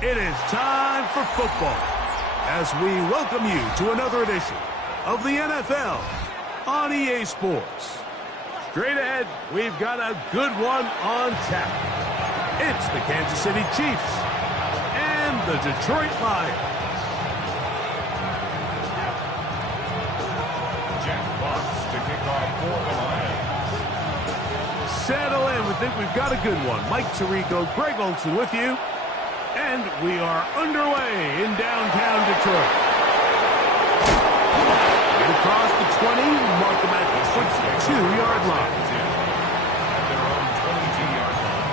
It is time for football as we welcome you to another edition of the NFL on EA Sports. Straight ahead, we've got a good one on tap. It's the Kansas City Chiefs and the Detroit Lions. Jack Fox to kick off for the Lions. Settle in. We think we've got a good one. Mike Tirico, Greg Olson with you. And we are underway in downtown Detroit. Get across the 20, mark them at the 22-yard line. Their own 22-yard line.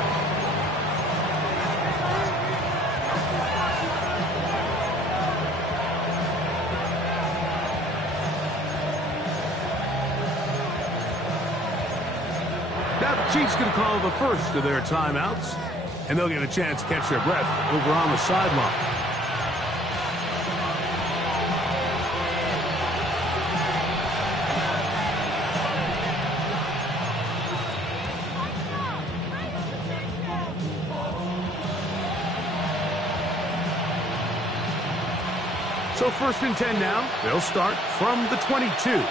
Now the Chiefs going to call the first of their timeouts. And they'll get a chance to catch their breath over on the sideline. So 1st and 10 now. They'll start from the 22.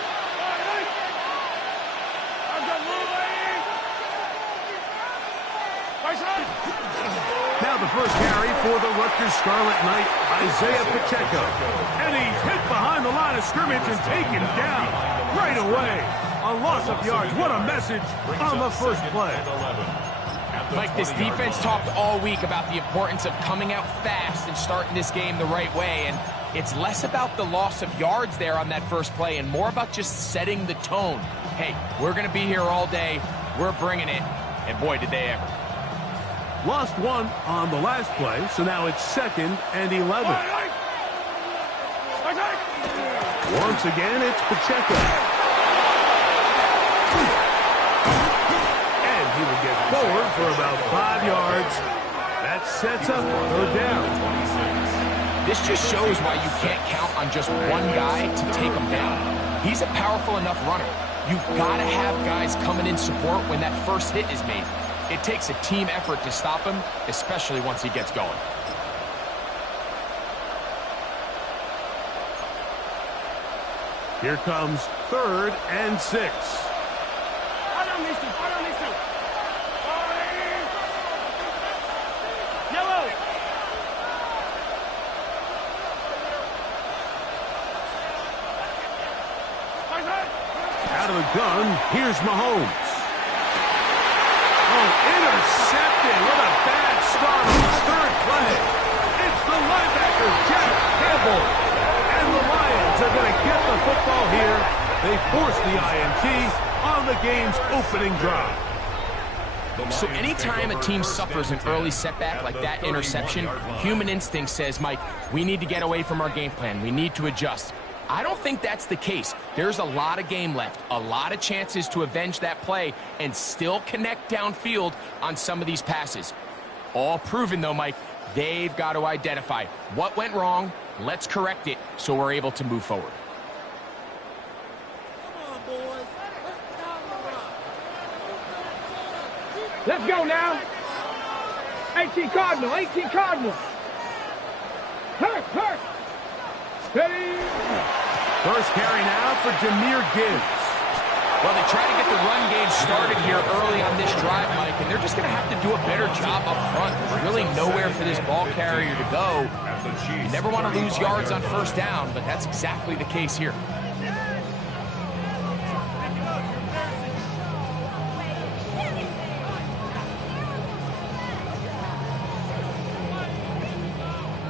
Now the first carry for the Rutgers Scarlet Knight, Isaiah Pacheco. And he's hit behind the line of scrimmage and taken down right away. A loss of yards. What a message on the first play. Mike, this defense talked all week about the importance of coming out fast and starting this game the right way. And it's less about the loss of yards there on that first play and more about just setting the tone. Hey, we're going to be here all day. We're bringing it. And boy, did they ever. Lost one on the last play, so now it's 2nd and 11. Once again, it's Pacheco. And he will get forward for about 5 yards. That sets up 3rd down. This just shows why you can't count on just one guy to take him down. He's a powerful enough runner. You've got to have guys coming in support when that first hit is made. It takes a team effort to stop him, especially once he gets going. Here comes 3rd and 6. Yellow. Out of the gun, here's Mahomes. Intercepted. What a bad start on the 3rd play. It's the linebacker, Jack Campbell. And the Lions are going to get the football here. They force the INT on the game's opening drive. So anytime a team suffers an early setback like that interception, human instinct says, Mike, we need to get away from our game plan. We need to adjust. I don't think that's the case. There's a lot of game left, a lot of chances to avenge that play and still connect downfield on some of these passes. All proven, though, Mike, they've got to identify what went wrong, let's correct it so we're able to move forward. Let's go now. 18 Cardinal, 18 Cardinal. Hurt. Steady. First carry now for Jahmyr Gibbs. Well, they try to get the run game started here early on this drive, Mike, and they're just going to have to do a better job up front. There's really nowhere for this ball carrier to go. You never want to lose yards on 1st down, but that's exactly the case here.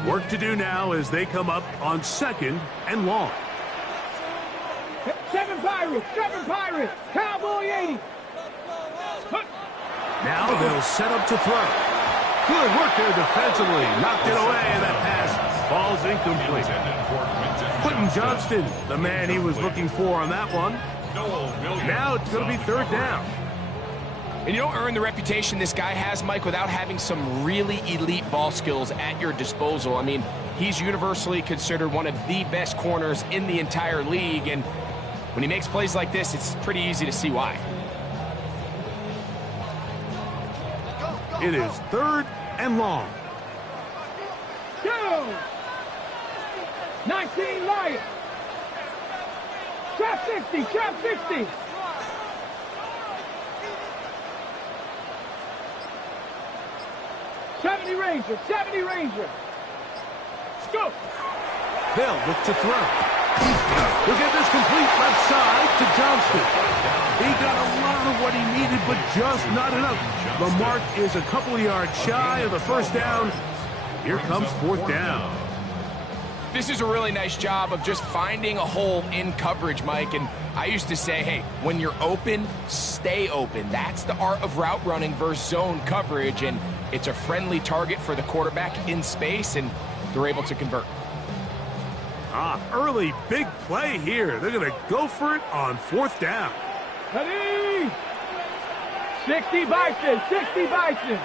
Work to do now as they come up on 2nd and long. 7 Pirates, Cowboy 80. Now they'll set up to throw. Good work there defensively. Knocked it away, and that pass falls incomplete. Quentin Johnston, the man he was looking for on that one. Now it's going to be 3rd down. And you don't earn the reputation this guy has, Mike, without having some really elite ball skills at your disposal. I mean, he's universally considered one of the best corners in the entire league, and when he makes plays like this, it's pretty easy to see why. It is 3rd and long. Go! 19 Lions. Trap 60, trap 60. '70 Ranger, 70 Ranger. Scoop. They'll look to throw. He'll get this complete left side to Johnston. He got a lot of what he needed, but just not enough. The mark is a couple of yards shy of the first down. Here comes fourth down. This is a really nice job of just finding a hole in coverage, Mike. And I used to say, hey, when you're open, stay open. That's the art of route running versus zone coverage. And it's a friendly target for the quarterback in space, and they're able to convert. Early big play here. They're going to go for it on fourth down. Ready? 60 Bison, 60 Bison.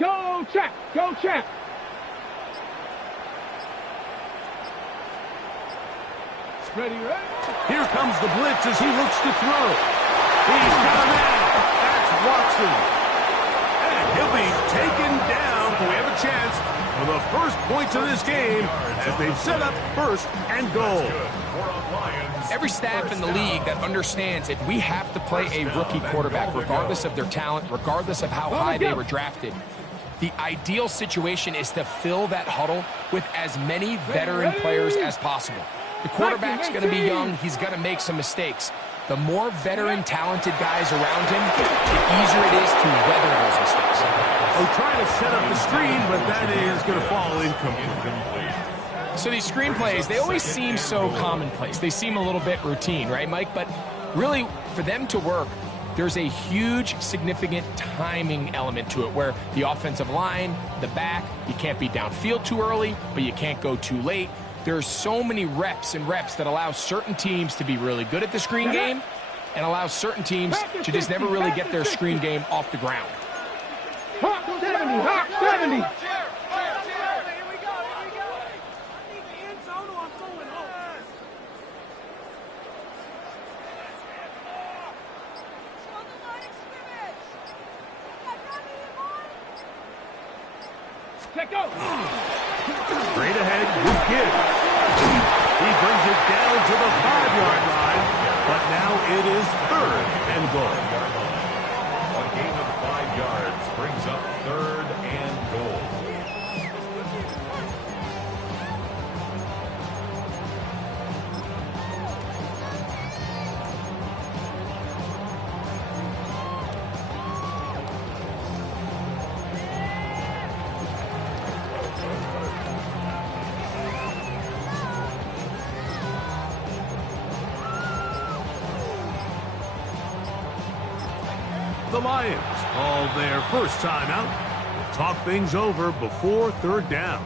Go check, go check. Ready, ready. Here comes the blitz as he looks to throw. He's got a man. That's Watson. And he'll be taken down. But we have a chance for the first points of this game as they've set up first and goal. Every staff in the league that understands if we have to play a rookie quarterback, regardless of their talent, regardless of how high they were drafted, the ideal situation is to fill that huddle with as many veteran players as possible. The quarterback's going to be young. He's going to make some mistakes. The more veteran, talented guys around him, the easier it is to weather those mistakes. Oh, trying to set up the screen, but that is going to fall incomplete. So these screen plays, they always seem so commonplace. They seem a little bit routine, right, Mike? But really, for them to work, there's a huge, significant timing element to it where the offensive line, the back, you can't be downfield too early, but you can't go too late. There's so many reps and reps that allow certain teams to be really good at the screen game and allow certain teams to just never really get their screen game off the ground. Hawk 70, Hawk 70. Straight ahead with Gibbs. He brings it down to the 5-yard line, but now it is third and goal. A gain of 5 yards brings up third and goal. The Lions call their first timeout. We'll talk things over before third down.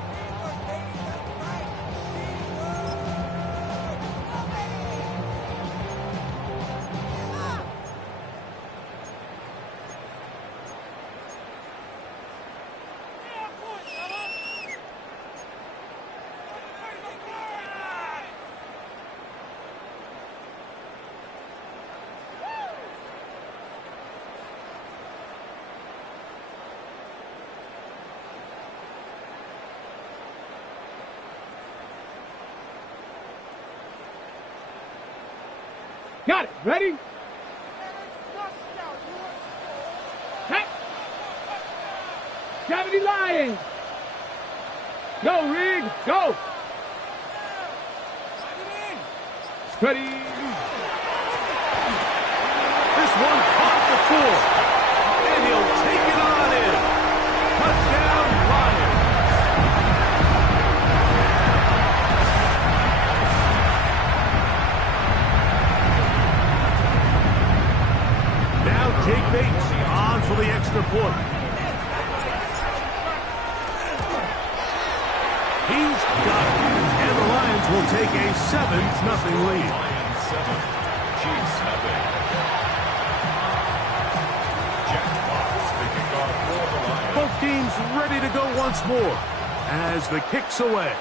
Got it. Ready? Hey. 70 Lions. Go, Rig. Go. Ready. This one caught the 4. And he'll take it on in. Touchdown, Lions. Now Jake Bates on for the extra point. He's got it. And the Lions will take a 7-0 lead. Lions 7, Chiefs nothing. Jack Fox, the kickoff for the Lions. Both teams ready to go once more as the kick's away.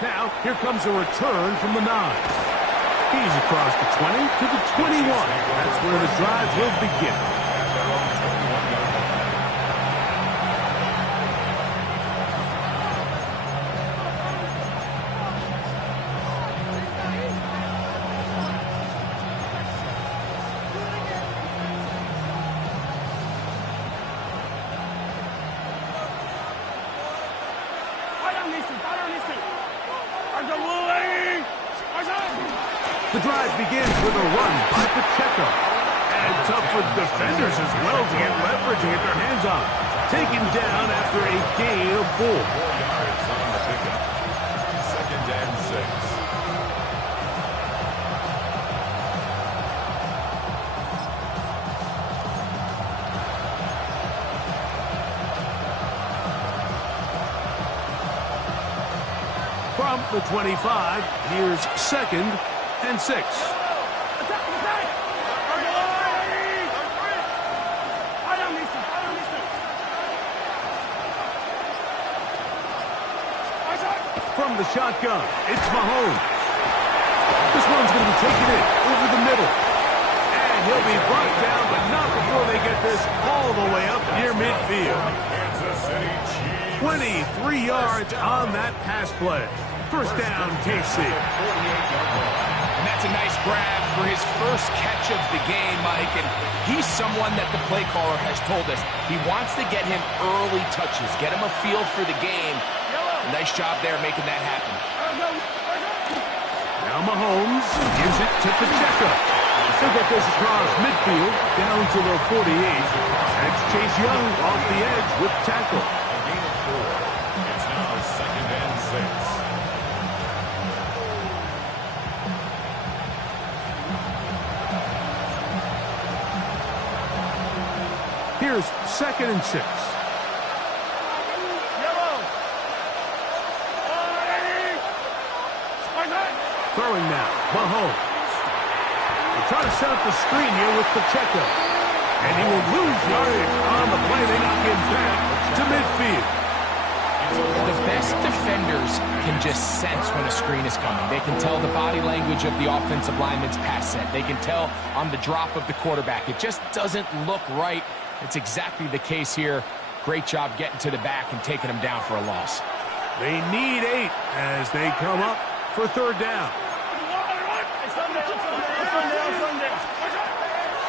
Now, here comes a return from the 9. He's across the 20 to the 21. That's where the drive will begin. The drive begins with a run by Pacheco. And tough for defenders as well to get leverage and get their hands on. Taken down after a gain of 4. 4 yards on the pickup. 2nd and 6. From the 25, here's 2nd and 6. From the shotgun, it's Mahomes. This one's going to be taken in over the middle. And he'll be brought down, but not before they get this all the way up near midfield. 23 yards on that pass play. First down, KC. And that's a nice grab for his first catch of the game, Mike. And he's someone that the play caller has told us he wants to get him early touches, get him a feel for the game. Nice job there making that happen. Now Mahomes gives it to Pacheco. He'll get this across midfield down to the 48. That's Chase Young off the edge with tackle. A gain of 4. It's now 2nd and 6. Here's 2nd and 6. Throwing now, Mahomes. They're trying to set up the screen here with Pacheco. And he will lose yardage on the play. They knock him back to midfield. The best defenders can just sense when a screen is coming. They can tell the body language of the offensive lineman's pass set. They can tell on the drop of the quarterback. It just doesn't look right. It's exactly the case here. Great job getting to the back and taking him down for a loss. They need 8 as they come up for 3rd down.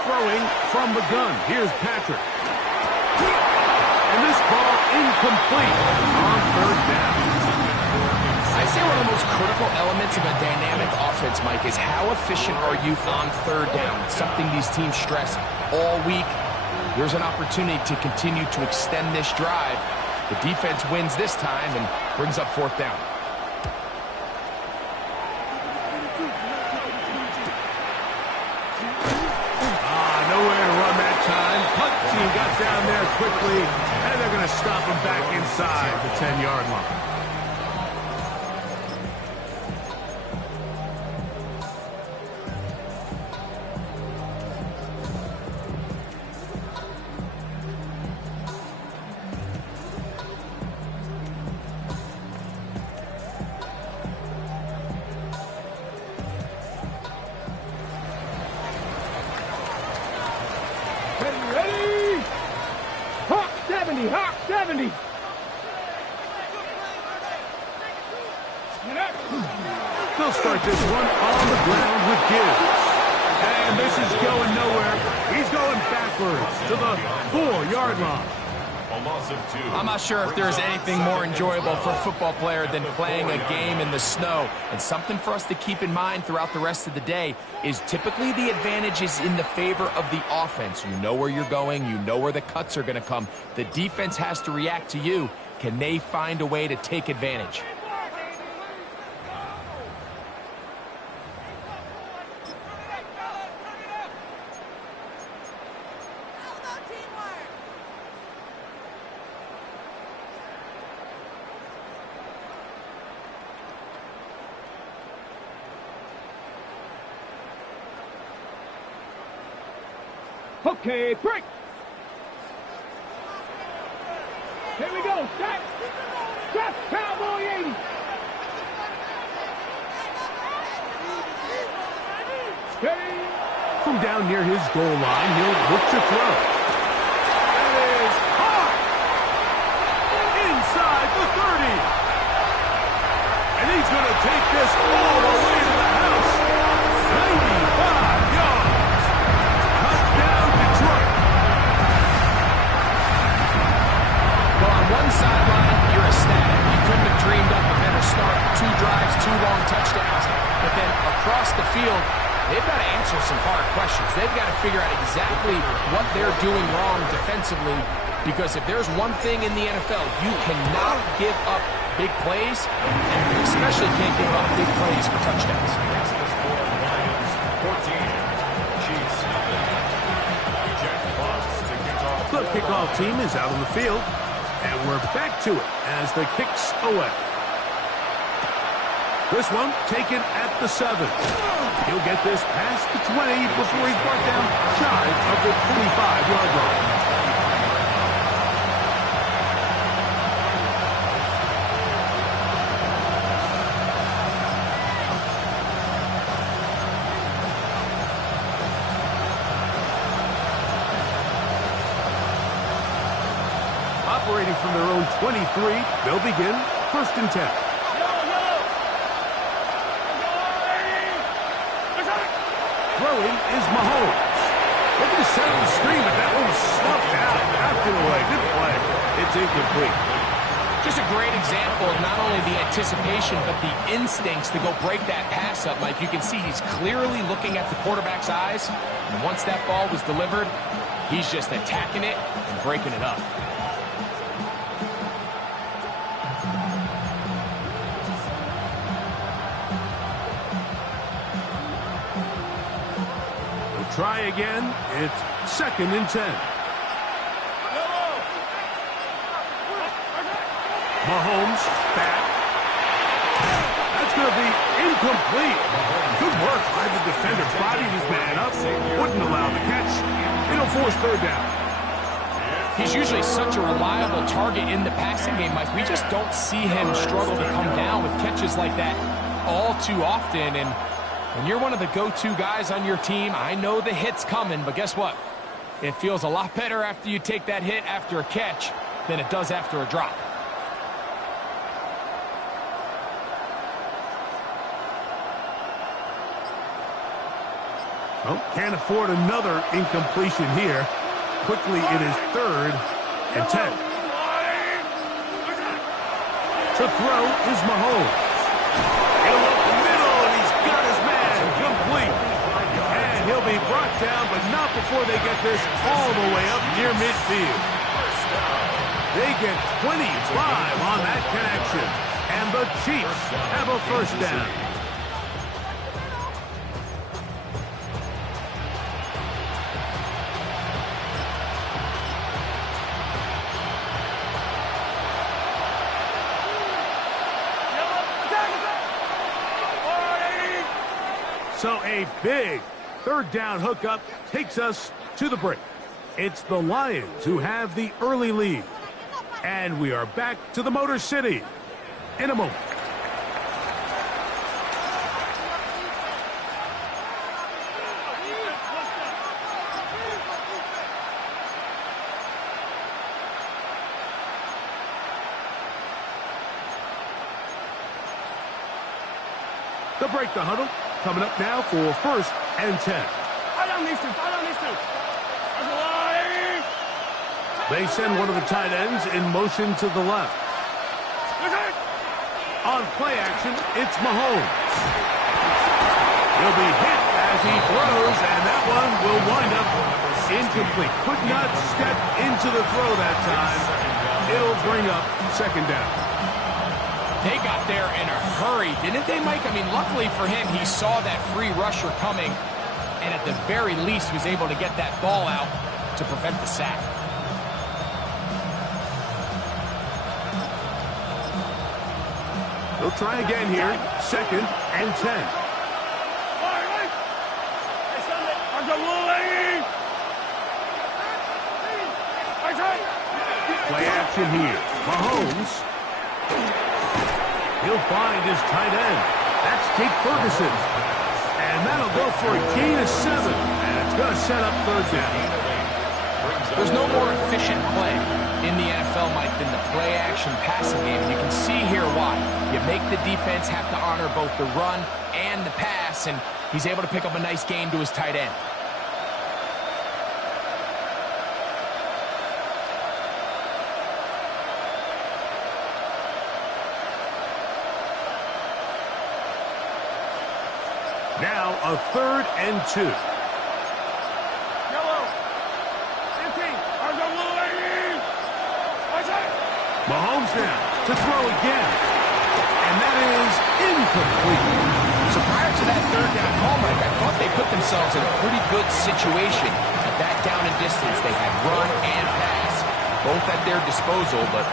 Throwing from the gun. Here's Patrick. And this ball incomplete on 3rd down. I'd say one of the most critical elements of a dynamic offense, Mike, is how efficient are you on 3rd down. It's something these teams stress all week. Here's an opportunity to continue to extend this drive. The defense wins this time and brings up 4th down. Nowhere to run that time. Punt team got down there quickly, and they're going to stop him back inside the 10-yard line. Ready? Hawk 70, Hawk 70. They'll start this one on the ground with Gibbs. And this is going nowhere. He's going backwards to the 4-yard line. A loss of 2. I'm not sure if there's anything more enjoyable for a football player than playing a game in the snow. And something for us to keep in mind throughout the rest of the day is typically the advantage is in the favor of the offense. You know where you're going. You know where the cuts are going to come. The defense has to react to you. Can they find a way to take advantage? Okay, break. Here we go. Step. Step. Cowboy 80. From down near his goal line, he'll look to throw. That is hot! Inside the 30. And he's going to take this all the way to the house. 95 yards. Touchdown, Detroit. Well, on one sideline, you're ecstatic. You couldn't have dreamed up a better start. 2 drives, 2 long touchdowns. But then across the field, they've got to answer some hard questions. They've got to figure out exactly what they're doing wrong defensively, because if there's one thing in the NFL, you cannot give up big plays, and you especially can't give up big plays for touchdowns. Lions 14, Chiefs nothing. Jack Fox to kick off. The kickoff team is out on the field, and we're back to it as the kick's away. This one taken at the 7. He'll get this past the 20 before he's brought down shy of the 25-yard line. Operating from their own 23, they'll begin 1st and 10. Throwing is Mahomes. Looking to settle the screen, but that one's snuffed out. Out to the way. Good play. It's incomplete. Just a great example of not only the anticipation, but the instincts to go break that pass up, Mike. You can see he's clearly looking at the quarterback's eyes, and once that ball was delivered, he's just attacking it and breaking it up. Try again. It's 2nd and 10. Mahomes back. That's going to be incomplete. Good work by the defender. Bodied his man up. Wouldn't allow the catch. It'll force 3rd down. He's usually such a reliable target in the passing game, Mike. We just don't see him struggle to come down with catches like that all too often. And when you're one of the go-to guys on your team, I know the hit's coming, but guess what? It feels a lot better after you take that hit after a catch than it does after a drop. Well, can't afford another incompletion here. Quickly, it is 3rd and 10. To throw is Mahomes. He'll up the middle, and he's got his man complete. And he'll be brought down, but not before they get this all the way up near midfield. They get 25 on that connection, and the Chiefs have a 1st down. So a big 3rd down hookup takes us to the break. It's the Lions who have the early lead. And we are back to the Motor City in a moment. To break the huddle, coming up now for 1st and 10. They send one of the tight ends in motion to the left. On play action, it's Mahomes. He'll be hit as he throws, and that one will wind up incomplete. Could not step into the throw that time. It'll bring up 2nd down. They got there in a hurry, didn't they, Mike? I mean, luckily for him, he saw that free rusher coming, and at the very least was able to get that ball out to prevent the sack. They'll try again here, 2nd and 10. Play action here. Mahomes. He'll find his tight end. That's Jake Ferguson. And that'll go for a gain of 7. And set up third down. There's no more efficient play in the NFL, Mike, than the play-action passing game. And you can see here why. You make the defense have to honor both the run and the pass, and he's able to pick up a nice gain to his tight end. Now a 3rd and 2. Mahomes now to throw again. And that is incomplete. So prior to that 3rd down call, Mike, I thought they put themselves in a pretty good situation. At that down and distance, they had run and pass, both at their disposal, but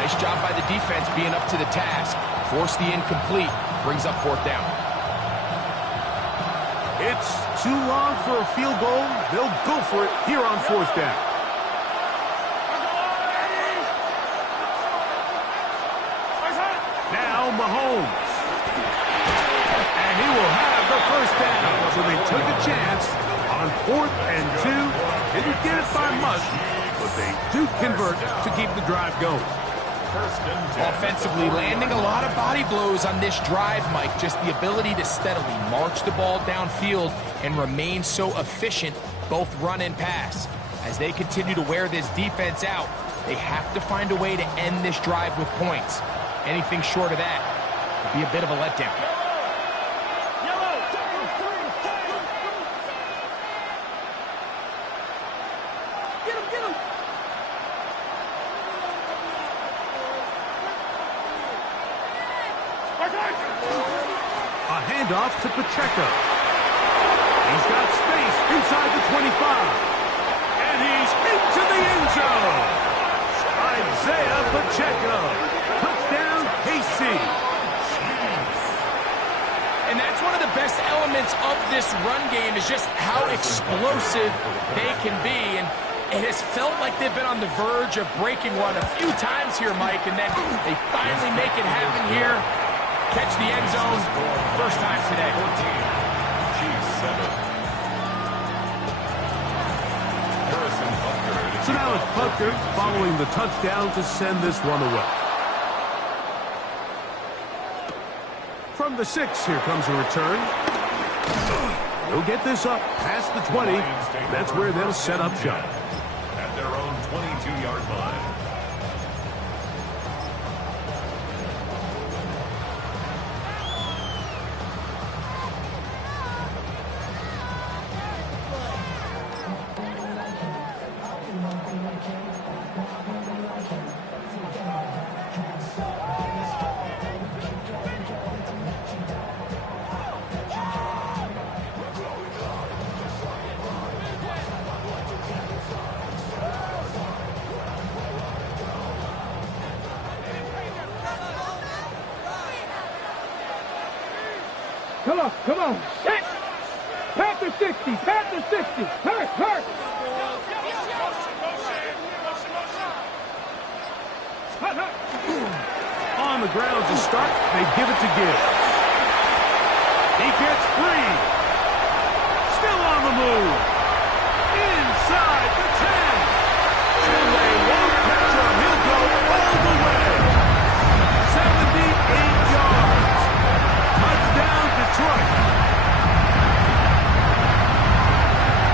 nice job by the defense being up to the task. Force the incomplete, brings up 4th down. It's too long for a field goal. They'll go for it here on 4th down. Now Mahomes. And he will have the 1st down. So they took a chance on 4th and 2. Didn't get it by much, but they do convert to keep the drive going. Offensively, landing a lot of body blows on this drive, Mike. Just the ability to steadily march the ball downfield and remain so efficient, both run and pass. As they continue to wear this defense out, they have to find a way to end this drive with points. Anything short of that would be a bit of a letdown. A handoff to Pacheco. He's got space inside the 25. And he's into the end zone. Isaiah Pacheco. Touchdown, KC. And that's one of the best elements of this run game is just how explosive they can be. And it has felt like they've been on the verge of breaking one a few times here, Mike, and then they finally make it happen here. Catch the end zone, first time today. So now it's Butker following the touchdown to send this one away. From the 6, here comes a return. They'll get this up past the 20. That's where they'll set up shop. At their own 22-yard line. Come on. Set. Panther 60. Panther 60. Hurt. On the ground to start, they give it to Gibbs. He gets free. Still on the move. Inside the 10. And they won't catch him. He'll go all the way. 78 yards. Touchdown, Detroit.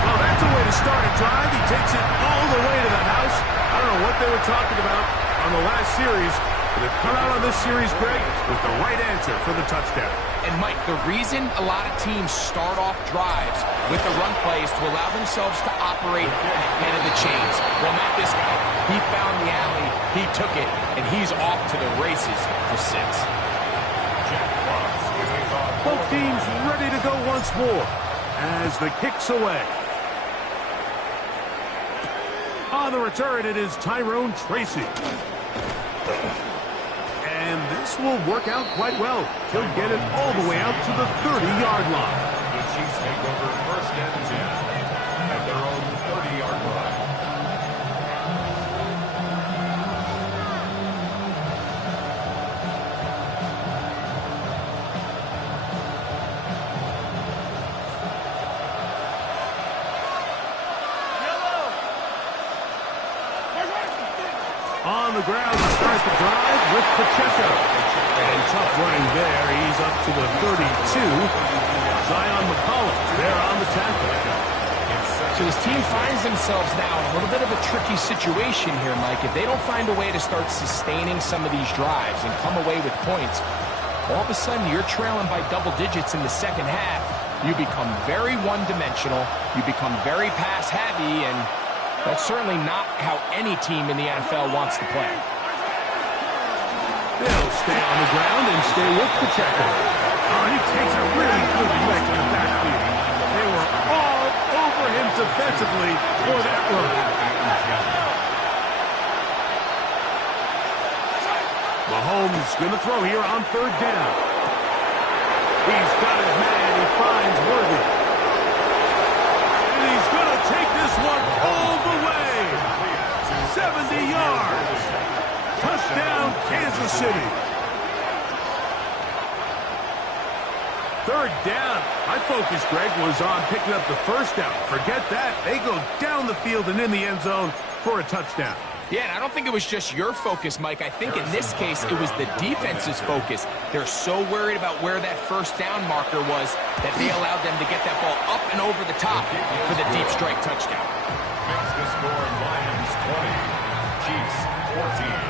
Well, that's a way to start a drive. He takes it all the way to the house. I don't know what they were talking about on the last series, but they've come out on this series, Greg, with the right answer for the touchdown. And, Mike, the reason a lot of teams start off drives with the run play is to allow themselves to operate ahead of the chains. Well, not this guy. He found the alley, he took it, and he's off to the races for 6. Both teams ready to go once more as the kick's away. On the return, it is Tyrone Tracy. And this will work out quite well. He'll get it all the way out to the 30-yard line. The Chiefs take over 1st and 10 at their own 30-yard line. On the ground to start the drive with Pacheco. And tough running there. He's up to the 32. Zion McCollum there on the tackle. So this team finds themselves now in a little bit of a tricky situation here, Mike. If they don't find a way to start sustaining some of these drives and come away with points, all of a sudden you're trailing by double digits in the second half. You become very one-dimensional. You become very pass-heavy, and that's certainly not how any team in the NFL wants to play. They'll stay on the ground and stay with Pacheco. Oh, he takes a really good lick in the backfield. They were all over him defensively for that run. Mahomes going to throw here on third down. He's got his man. He finds Worthy. And he's going to take this one all the way. 70 yards. Touchdown, Kansas City. Third down. My focus, Greg, was on picking up the first down. Forget that. They go down the field and in the end zone for a touchdown. Yeah, and I don't think it was just your focus, Mike. I think in this case, it was the defense's focus. They're so worried about where that first down marker was that they allowed them to get that ball up and over the top for the deep strike touchdown. Makes the score Lions 20, Chiefs 14.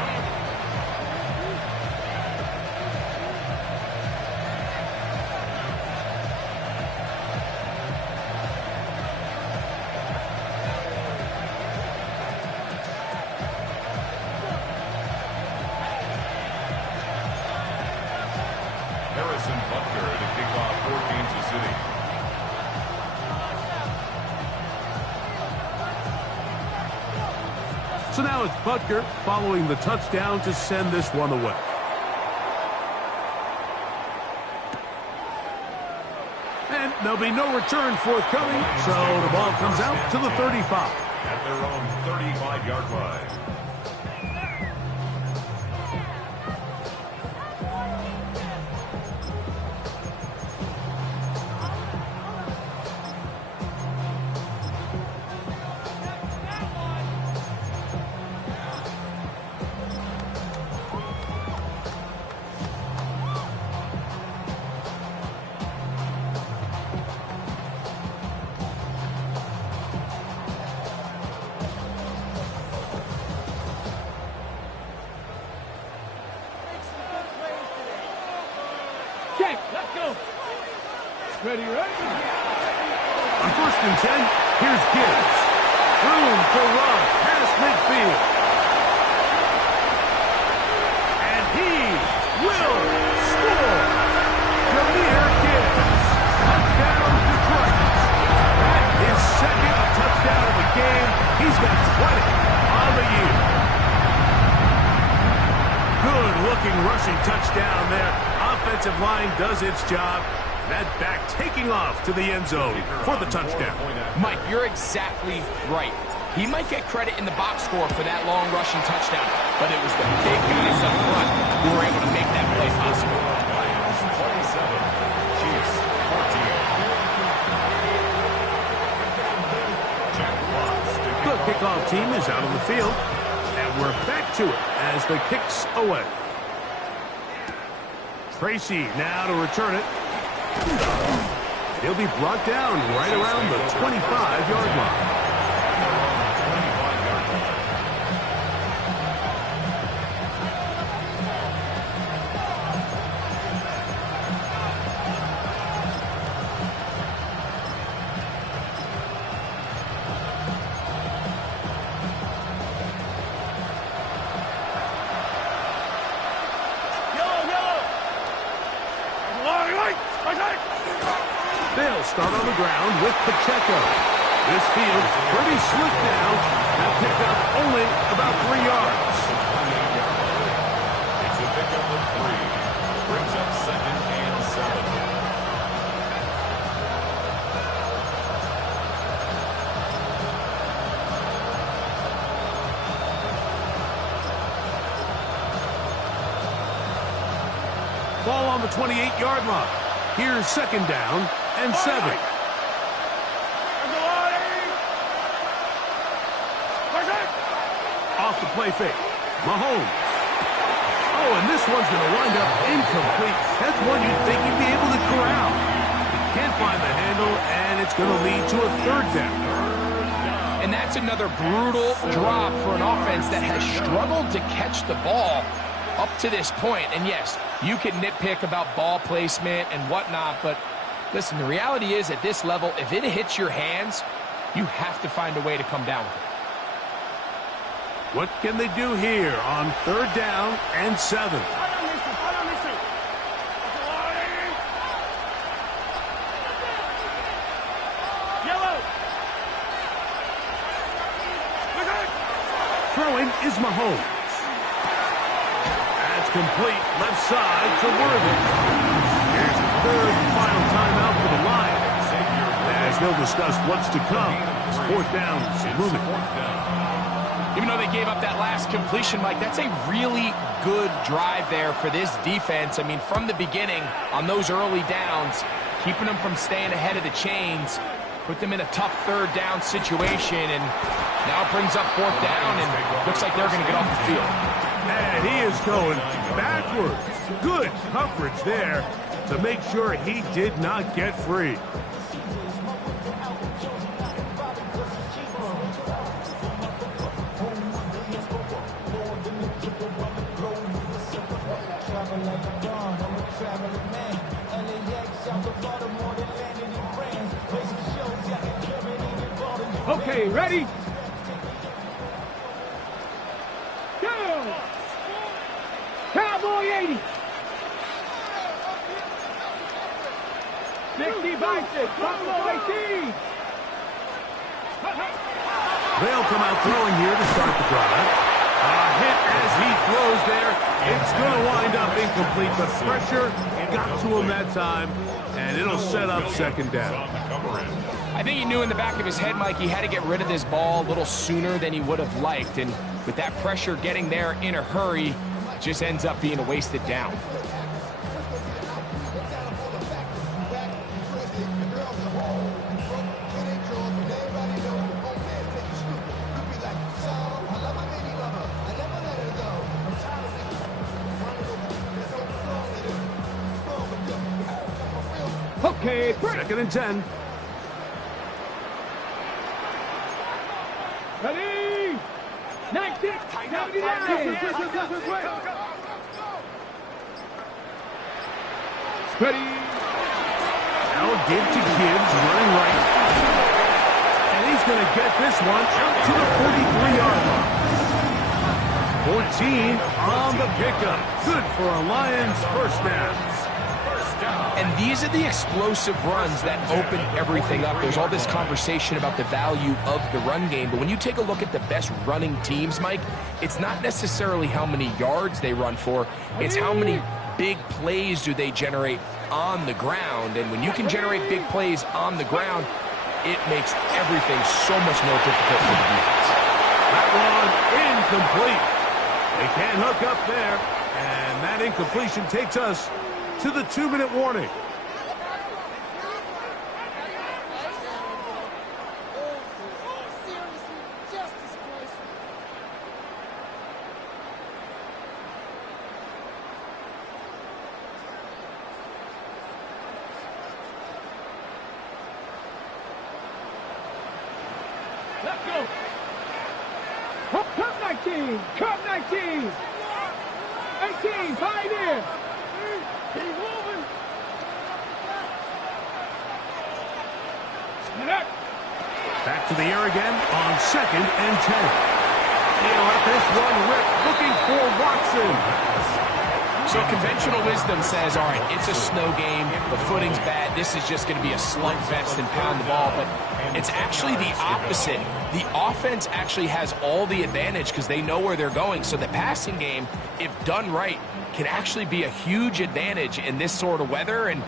So now it's Butker following the touchdown to send this one away. And there'll be no return forthcoming, so the ball comes out to the 35. At their own 35-yard line. Ready, ready? On 1st and 10, here's Gibbs. Room to run past midfield. And he will score. Jameer Gibbs. Touchdown, Detroit. That is second touchdown of the game. He's got 20 on the year. Good-looking rushing touchdown there. Offensive line does its job. That back taking off to the end zone for the touchdown. Mike, you're exactly right. He might get credit in the box score for that long rushing touchdown, but it was the big guys up front who were able to make that play possible. Lions 27, Chiefs 14. The kickoff team is out on the field, and we're back to it as the kick's away. Tracy now to return it. He'll be brought down right around the 25-yard line. They'll start on the ground with Pacheco. This field pretty slick now. That pickup only about 3 yards. It's a pickup of 3. Brings up 2nd and 7. Ball on the 28-yard line. Here's 2nd down and 7. Off the play fake. Mahomes. Oh, and this one's going to wind up incomplete. That's one you'd think he'd be able to corral. He can't find the handle, and it's going to lead to a third down. And that's another brutal drop for an offense that has struggled to catch the ball up to this point. And yes, you can nitpick about ball placement and whatnot, but listen, the reality is at this level, if it hits your hands, you have to find a way to come down with it. What can they do here on 3rd down and 7? Throwing is Mahomes. That's complete, left side to Worthy. Here's the 3rd and final timeout for the Lions, as they'll discuss what's to come as 4th down is moving. Even though they gave up that last completion, Mike, that's a really good drive there for this defense. I mean, from the beginning, on those early downs, keeping them from staying ahead of the chains, put them in a tough 3rd down situation, and now it brings up 4th down, and looks like they're going to get off the field. And he is going backwards. Good coverage there to make sure he did not get free. Okay, ready? Go! Cowboy 80. 60 by 6. Buffalo 18. They'll come out throwing here to start the drive. A hit as he throws there. It's going to wind up incomplete. The pressure got to him that time, and it'll set up 2nd down. I think he knew in the back of his head, Mike, he had to get rid of this ball a little sooner than he would have liked. And with that pressure getting there in a hurry, it just ends up being a wasted down. Okay, 2nd and 10. ready? 19, 79. Ready? Now a give to Gibbs, running right. And he's going to get this one out to the 43-yard line. 14 on the pickup. Good for a Lions first down. And these are the explosive runs that open everything up. There's all this conversation about the value of the run game, but when you take a look at the best running teams, Mike, it's not necessarily how many yards they run for, it's how many big plays do they generate on the ground. And when you can generate big plays on the ground, it makes everything so much more difficult for the defense. That one incomplete. They can't hook up there, and that incompletion takes us to the 2-minute warning. Let's go. Cup 19. Cup 19. 18. Pioneer. Keep moving. Back to the air again on 2nd and 10. He'll let this one rip, looking for Watson. So conventional wisdom says, all right, it's a snow game, the footing's bad, this is just going to be a slugfest and pound the ball, but it's actually the opposite. The offense actually has all the advantage because they know where they're going, so the passing game, if done right, can actually be a huge advantage in this sort of weather, and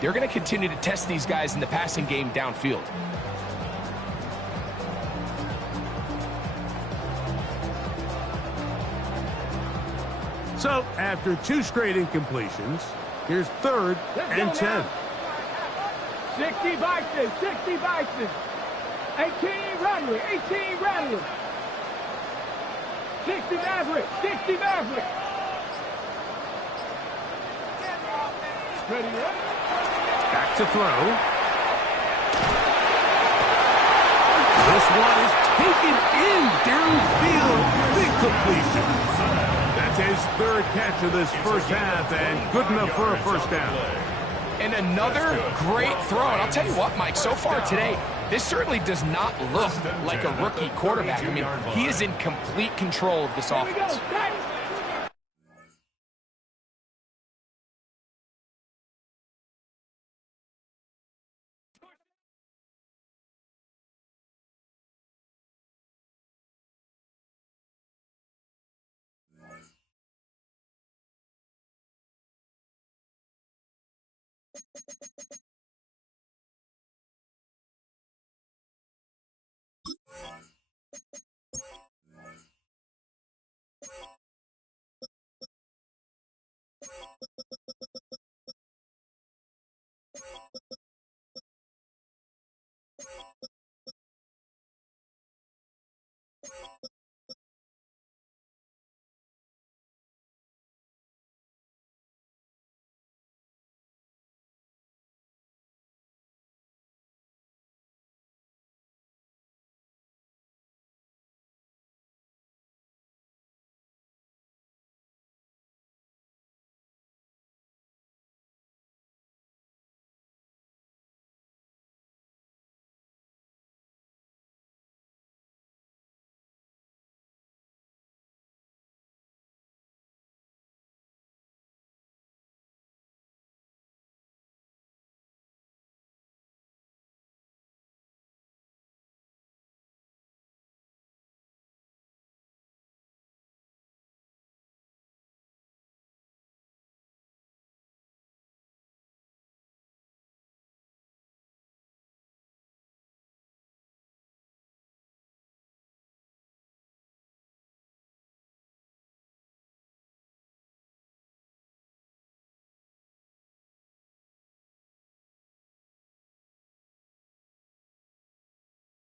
they're going to continue to test these guys in the passing game downfield. So, after 2 straight incompletions, here's 3rd and 10. 60 Bison, 60 Bison. 18 Rattler, 18 Rattler. 60 Maverick. 60 Maverick. Ready up. Back to throw. This one is taken in downfield. Big completion. That's his third catch of this first half, and good enough for a first down. And another great throw. And I'll tell you what, Mike, so far today, this certainly does not look like a rookie quarterback. I mean, he is in complete control of this offense.